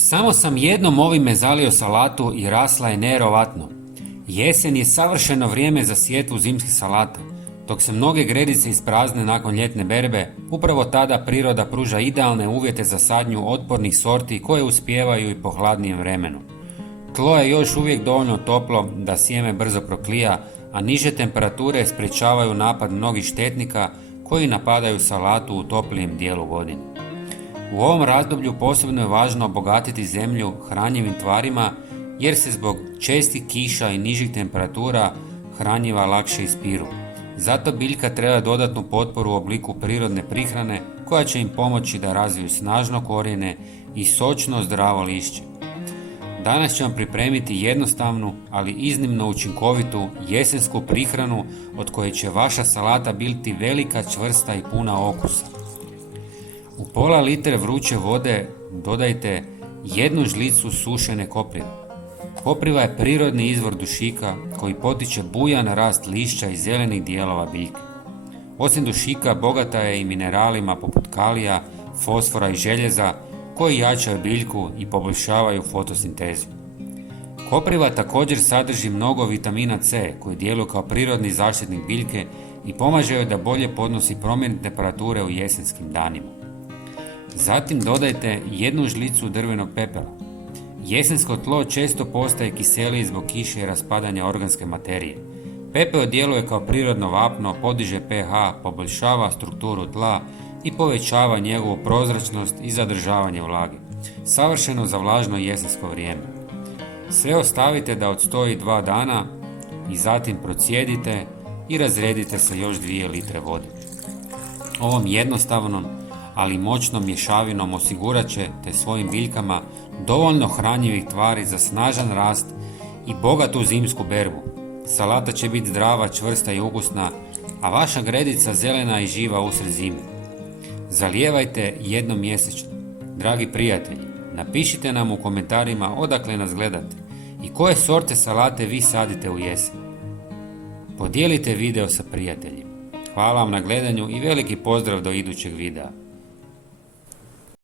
Samo sam jednom ovime zalio salatu i rasla je nevjerovatno. Jesen je savršeno vrijeme za sjetvu zimskih salata. Dok se mnoge gredice isprazne nakon ljetne berbe, upravo tada priroda pruža idealne uvjete za sadnju otpornih sorti koje uspijevaju i po hladnijem vremenu. Tlo je još uvijek dovoljno toplo da sjeme brzo proklija, a niže temperature sprječavaju napad mnogih štetnika koji napadaju salatu u toplijem dijelu godine. U ovom razdoblju posebno je važno obogatiti zemlju hranjivim tvarima jer se zbog čestih kiša i nižih temperatura hranjiva lakše ispiru. Zato biljka treba dodatnu potporu u obliku prirodne prihrane koja će im pomoći da razviju snažno korijene i sočno zdravo lišće. Danas ću vam pripremiti jednostavnu, ali iznimno učinkovitu jesensku prihranu od koje će vaša salata biti velika, čvrsta i puna okusa. U pola litre vruće vode dodajte 1 žlicu sušene koprive. Kopriva je prirodni izvor dušika koji potiče bujan rast lišća i zelenih dijelova biljke. Osim dušika bogata je i mineralima poput kalija, fosfora i željeza koji jačaju biljku i poboljšavaju fotosintezu. Kopriva također sadrži mnogo vitamina C koji djeluju kao prirodni zaštitnik biljke i pomaže joj da bolje podnosi promjene temperature u jesenskim danima. Zatim dodajte 1 žlicu drvenog pepela. Jesensko tlo često postaje kiselije zbog kiše i raspadanja organske materije. Pepeo djeluje kao prirodno vapno, podiže pH, poboljšava strukturu tla i povećava njegovu prozračnost i zadržavanje vlage. Savršeno za vlažno jesensko vrijeme. Sve ostavite da odstoji 2 dana i zatim procijedite i razredite sa još 2 litre vode. Ovom jednostavnom, ali moćnom mješavinom osigurat ćete svojim biljkama dovoljno hranjivih tvari za snažan rast i bogatu zimsku berbu. Salata će biti zdrava, čvrsta i ukusna, a vaša gredica zelena i živa usred zime. Zalijevajte jednom mjesečno. Dragi prijatelji, napišite nam u komentarima odakle nas gledate i koje sorte salate vi sadite u jesen. Podijelite video sa prijateljima. Hvala vam na gledanju i veliki pozdrav do idućeg videa.